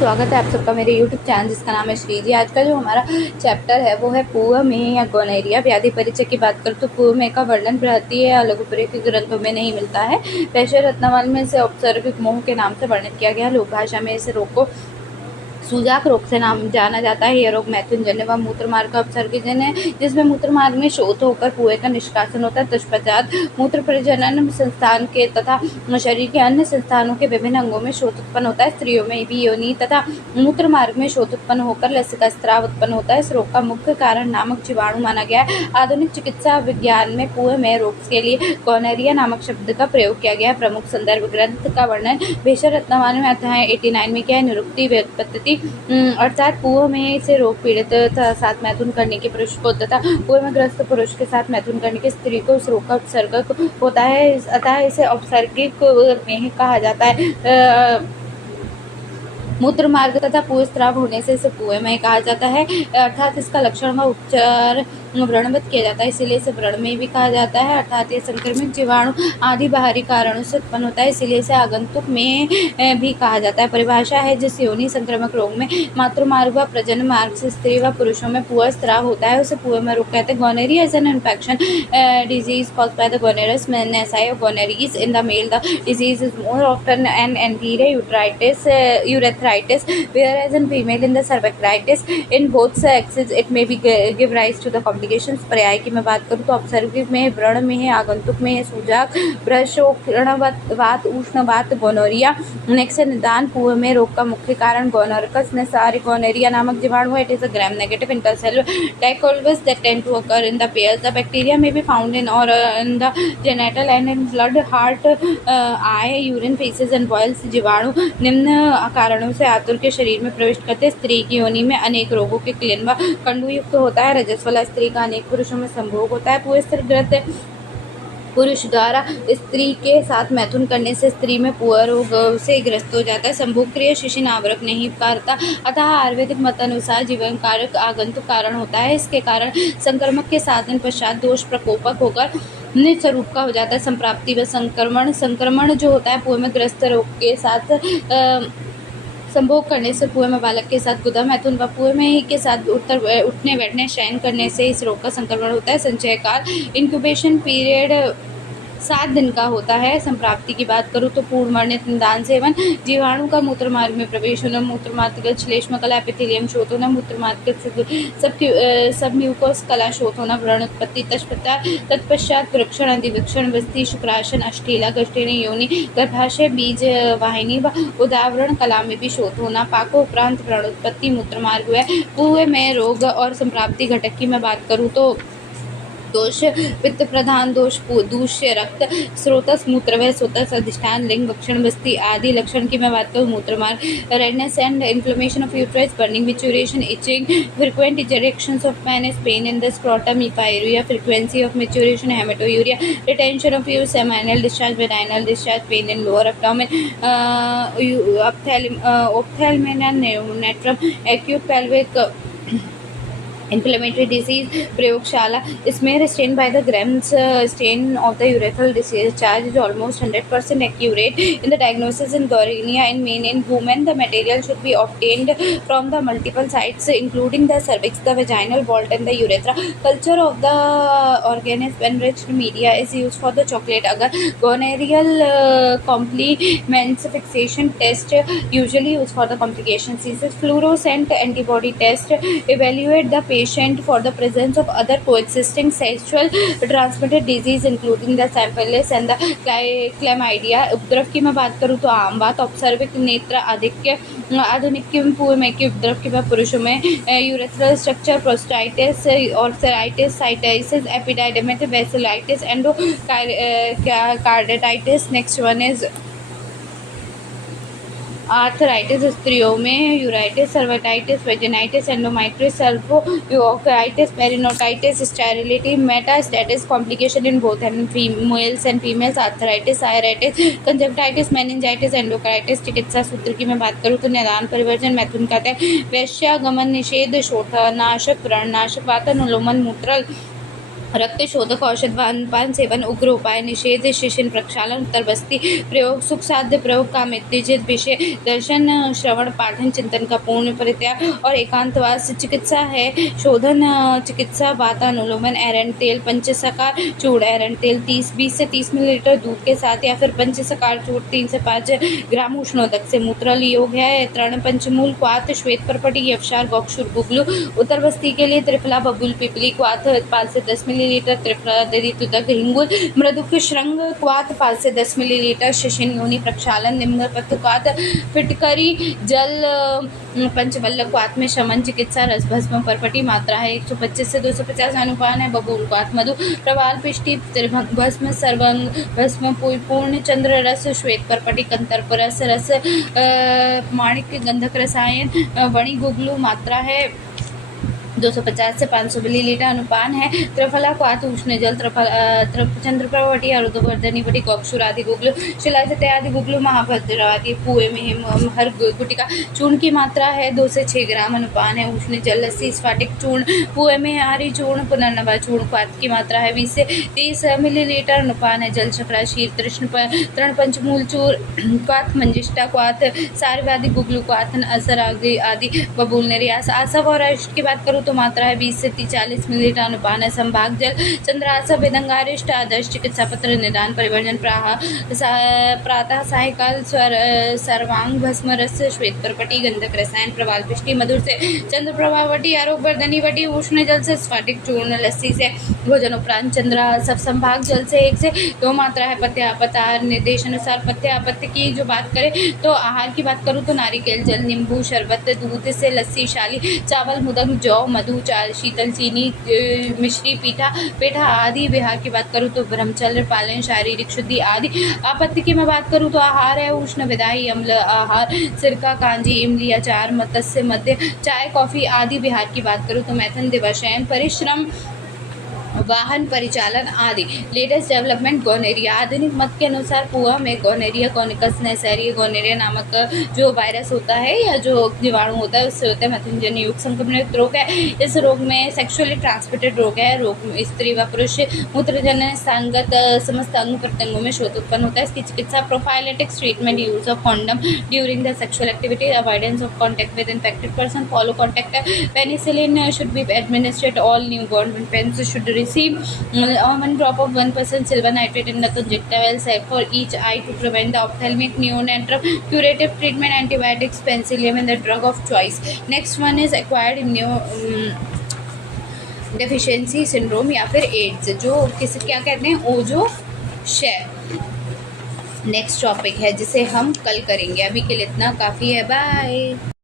स्वागत है आप सबका मेरे YouTube चैनल जिसका नाम है श्री जी। आज का जो हमारा चैप्टर है वो है पूह में या गोनेरिया व्याधि परिचय की बात करूँ तो पूह में का वर्णन बृहत्तीय या लघुपरी के ग्रंथों में नहीं मिलता है। वैश्य रत्नावली में इसे औपसर्गिक मोह के नाम से वर्णित किया गया। लोक भाषा में इस रोग को सूजाक रोग से नाम जाना जाता है। यह रोग मैथुनजन्य व मूत्र मार्ग का उपसर्गजन्य है, जिसमें मूत्र मार्ग में शोथ होकर पूए का निष्कासन होता है। तत्पश्चात मूत्र प्रजनन संस्थान के तथा शरीर के अन्य संस्थानों के विभिन्न अंगों में शोथ उत्पन्न होता है। स्त्रियों में भी योनि तथा मूत्र मार्ग में शोथ उत्पन्न होकर लसिका स्राव उत्पन्न होता है। इस रोग का मुख्य कारण नामक जीवाणु माना गया है। आधुनिक चिकित्सा विज्ञान में पूह में रोग के लिए गोनेरिया नामक शब्द का प्रयोग किया गया है। प्रमुख संदर्भ ग्रंथ का वर्णन वैश्य रत्नावली में अध्याय 89 में किया है। निरुक्ति व्युत्पत्ति अर्थात पूह में से रोग पीड़ित साथ मैथुन करने के पुरुष को तथा पूह में ग्रस्त पुरुष के साथ मैथुन करने की स्त्री को इस रोग का उपसर्ग होता है। अतः इसे औपसर्गिक में कहा जाता है। मूत्र मार्ग तथा पूह स्राव होने से इसे पूह में कहा जाता है, अर्थात इसका लक्षण व उपचार व्रणवत किया जाता है, इसीलिए इसे व्रण में भी कहा जाता है। अर्थात ये संक्रमित जीवाणु आदि बाहरी कारणों से उत्पन्न होता है, इसीलिए इसे आगंतुक में भी कहा जाता है। परिभाषा है, जिस योनि संक्रामक रोग में मातृ मार्ग व प्रजनन मार्ग से स्त्री व पुरुषों में पूह स्राव होता है उसे पूह में रोग कहते हैं। Gonorrhoea is an infection disease caused by the gonorrhoeal Neisseria of gonorrhoeae in the male. The disease is more often an anterior urethritis, whereas in female in the cervicitis. In both sexes it may be give rise to the complications। पर्याय की मैं बात करूँ तो अपसर्गिक में व्रण में है, आगंतुक में है सूजक, ब्रशोकरणवात, उष्णवात, गोनोरिया। नेक्स्ट है निदान। पूह में रोग का मुख्य कारण गोनोरकस नेसारी गोनेरिया नामक जीवाणु है। It is a gram negative intercellular diclofus that tend to occur in the pairs. The bacteria may be found in or in the genital and in blood, heart, eye, urine, feces and boils। जीवाणु निम्न कारणों से आतुर के शरीर में प्रवेश करते स्त्री की योनि में अनेक रोगों के क्लिन व कंडु युक्त होता है। रजस्वला स्त्री का अनेक पुरुषों में संभोग होता है। पूह स्त्रीग्रस्त पुरुष द्वारा स्त्री के साथ मैथुन करने से स्त्री में पूह रोग से ग्रस्त हो जाता है। संभोग क्रिया शिशिन आवरक नहीं करता, अतः आयुर्वेदिक मत अनुसार जीवन कारक आगंतुक कारण होता है। इसके कारण संक्रमक के 7 दिन पश्चात दोष प्रकोपक होकर निज स्वरूप का हो जाता है। संप्राप्ति व संक्रमण जो होता है पूह में ग्रस्त रोग के साथ संभोग करने से, पूह में बालक के साथ गुदा मैथुन व पूह में ही के साथ उठने बैठने शयन करने से इस रोग का संक्रमण होता है। संचय काल इंक्यूबेशन पीरियड 7 दिन का होता है। संप्राप्ति की बात करूँ तो पूर्ण वर्णित निदान सेवन, जीवाणु का मूत्र मार्ग में प्रवेश होना, मूत्र मार्गगत श्लेष्म कला एपिथेलियम शोथ होना, मूत्र मार्गगत सब म्यूकोस कला शोथ होना, व्रण उत्पत्ति, तत्पश्चात वृक्षण, अधिवृक्षण, वस्ती, शुक्रासन, अष्टीला, गष्टेनी योनि, गर्भाशय, बीज वाहिनी व उदावरण कला में भी शोथ होना, पाको उपरांत व्रण उत्पत्ति, मूत्र मार्ग है। पूह में रोग और संप्राप्ति घटक की मैं बात करूँ तो दोष पित्त प्रधान दोष, दूष्य रक्त स्रोतस, मूत्रवय स्रोतस, अधिष्ठान, लिंग, भक्षण, बस्ती आदि। लक्षण की मैं बात करूँ मूत्र मार्ग, redness and inflammation of uterus, burning, micturition, itching, frequent ejections of penis, pain in the scrotum, pyuria, frequency of micturition, haematuria, retention of use, seminal discharge, vaginal discharge, pain in lower abdomen, ophthalmia and neonatorum, acute pelvic inflammatory disease। प्रयोगशाला smear stain by the Grams stain of the urethral discharge is almost 100% accurate in the diagnosis in gonorrhea in men. In women the material should be obtained from the multiple sites including the cervix, the vaginal vault and the urethra। culture of the organism enriched media is used for the chocolate। अगर gonorrheal complements fixation test usually used for the complications। fluorescent antibody test evaluate the patient for the presence of other coexisting sexual transmitted disease including the syphilis and the chlamydia। उपद्रव की मैं बात करूँ तो आम बात, औपसर्गिक नेत्र आधिक्य, आधुनिक पूह में के उपद्रव की मैं पुरुषों में यूरेथ्रल स्ट्रक्चर, प्रोस्टाइटिस और serositis, cystitis, epididymitis, vesiculitis, endocarditis. Next one is arthritis स्त्रियों में, urethritis, cervicitis, vaginitis, endometriosis, cervicitis, peritonitis, sterility, metastasis, complication in both males and females, arthritis, iritis, conjunctivitis, meningitis, endocarditis. चिकित्सा सूत्र की मैं बात करूँ तो निदान, परिवर्जन, मैथुन कहते हैं, वैश्यागमन निषेध, शोथनाशक, व्रणनाशक, वातानुलोमन, मूत्रल रक्त शोधक औषध व अन्नपान सेवन, उग्र उपाय निषेध, शिशिन प्रक्षालन, उत्तरबस्ती प्रयोग, सुख साध्य प्रयोग, काम उत्तेजित विषय, दर्शन श्रवण पाठन चिंतन का पूर्ण परित्याग और एकांतवास। चिकित्सा है शोधन चिकित्सा वातानुलोमन, एरंड तेल, पंचसकार चूर्ण, एरंड तेल 20 से 30 मिलीलीटर दूध के साथ या फिर पंचसकार चूर्ण 3 से 5 ग्राम उष्णोदक से मूत्रल योग है। तृण पंचमूल क्वाथ, श्वेत परपटी, यवशार, गौक्षुर, गुगलू। उत्तरबस्ती के लिए त्रिफला, बबूल, पिपली क्वाथ 5 से 10 मिलीलीटर, त्रिफला दरितुदक, हिंगुल, मृदुक, श्रृंग क्वाथ 5 से 10 मिलीलीटर, शिशिन योनि प्रक्षालन, निम्न पत्तुकात, फिटकरी जल, पंचबल्ल क्वाथ में शमन चिकित्सा, रस भस्म परपटी मात्रा है 125 से 250 अनुपान है। बबूल क्वाथ मधु, प्रवाल पिष्टि, त्रिभंग भस्म, सर्वंग भस्म, पूर्ण चंद्र रस, श्वेत परपटी, कंतर्प रस, माणिक्य गंधक रसायन, वणि गुगलू मात्रा है 250 से 500 मिलीलीटर अनुपान है। त्रिफला क्वाथ उष्ण जल, चंद्रप्रवटी, अरुधवर्धनी वटी, गौक्षुर आदि गुगलू, शिलाजते आदि गुगलू, महाभद्र आदि पुए में हर गुटिका चूर्ण की मात्रा है 2 से 6 ग्राम अनुपान है। उष्ण जल, लस्सी, स्फाटिक चूर्ण, पुए में आरी चूर्ण, पुनर्नवा चूर्ण क्वाथ की मात्रा है 20 से 30 मिलीलीटर अनुपान है। जल चक्रा क्षीर, तृण पंचमूल चूर्ण क्वाथ, मंजिष्ठा क्वाथ, सारवादी गुगलू क्वाथ, असर आदि बबूल निर्यास। आसव और अरिष्ट की बात करूँ तो मात्रा है 20 से 40 मिलीलीटर अनुपान है। संभाग जल, चंद्रासा, वेदंगारिष्ट, आदर्श चिकित्सा पत्र, निदान परिवर्जन, प्रातः सायकाल, सर्वांग भस्म रस, श्वेत परपटी, गंधक रसायन, प्रवाल पिष्टि, मधुर से चंद्र प्रभावटी, आरोग्यवर्धनी वटी, उष्ण जल से स्फटिक चूर्ण, लस्सी से, भोजन उपरांत चंद्र सब, संभाग जल से 1 से 2 मात्रा है। पथ्य आहार निर्देश अनुसार पथ्य आपत्ति की जो बात करें तो आहार की बात करूँ तो नारिकेल जल, नींबू शरबत, दूध से लस्सी, शाली, चावल, मुदक, जौ, मधु, शीतल, चीनी, मिश्री, पेठा आदि। विहार की बात करूँ तो ब्रह्मचर्य पालन, शारीरिक शुद्धि आदि। आपत्ति की मैं बात करूँ तो आहार है उष्ण विदाई, अम्ल आहार, सिरका, कांजी, इमली, अचार, मत्स्य, मध्य, चाय, कॉफी आदि। बिहार की बात करूँ तो मैथुन, दिवाशयन, परिश्रम, वाहन परिचालन आदि। Latest development gonorrhoea. आधुनिक मत के अनुसार पुआ में गोनेरिया कॉनिकस नेसेरिया गोनेरिया नामक जो वायरस होता है या जो जीवाणु होता है उससे होता है मैथुनजन्य युक्त संक्रमणित रोग है। इस रोग में सेक्सुअली ट्रांसमिटेड रोग है। रोग में स्त्री व पुरुष मूत्रजन्य संगत समस्त अंग प्रत्यंगों में शोथ उत्पन्न होता है। इसकी चिकित्सा prophylactics treatment, use of condom during the sexual activity, avoidance of contact with infected person, follow contact, penicillin should be administered, all newborn infants should receive 1 drop of 1% silver nitrate in the conjunctival sac for each eye to prevent the ophthalmic neonatal curative treatment, antibiotics, penicillin and the drug of choice. Next one is acquired deficiency syndrome या फिर ads, जो किस क्या कहते हैं, ओजो शेर। Next topic है जिसे हम कल करेंगे। अभी के लिए इतना काफ़ी है, बाय।